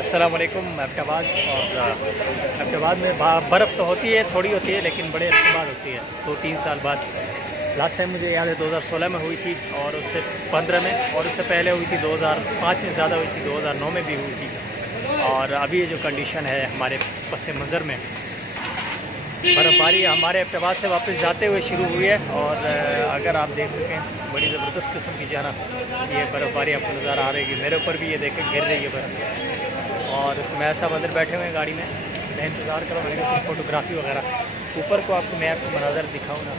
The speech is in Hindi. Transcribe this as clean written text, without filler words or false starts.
अस्सलाम वालेकुम। अहमदाबाद और अहमदाबाद में बर्फ़ तो होती है, थोड़ी होती है, लेकिन बड़े अरसे बाद होती है, 2-3 साल बाद। लास्ट टाइम मुझे याद है 2016 में हुई थी, और उससे 15 में, और उससे पहले हुई थी 2005 में, ज़्यादा हुई थी 2009 में भी हुई थी। और अभी जो कंडीशन है हमारे पस मंज़र में, बर्फ़बारी हमारे अहमदाबाद से वापस जाते हुए शुरू हुई है। और अगर आप देख सकें, बड़ी ज़बरदस्त किस्म की जाना ये बर्फ़बारी आपको नज़र आ रही है। मेरे ऊपर भी ये देखें गिर रही है बर्फ़। और मैं सब अंदर बैठे हुए हैं गाड़ी में, मैं इंतज़ार कर रहा हूँ कुछ फ़ोटोग्राफ़ी वगैरह। ऊपर को आपको मैं आपको मनाज़र दिखाऊँ ना,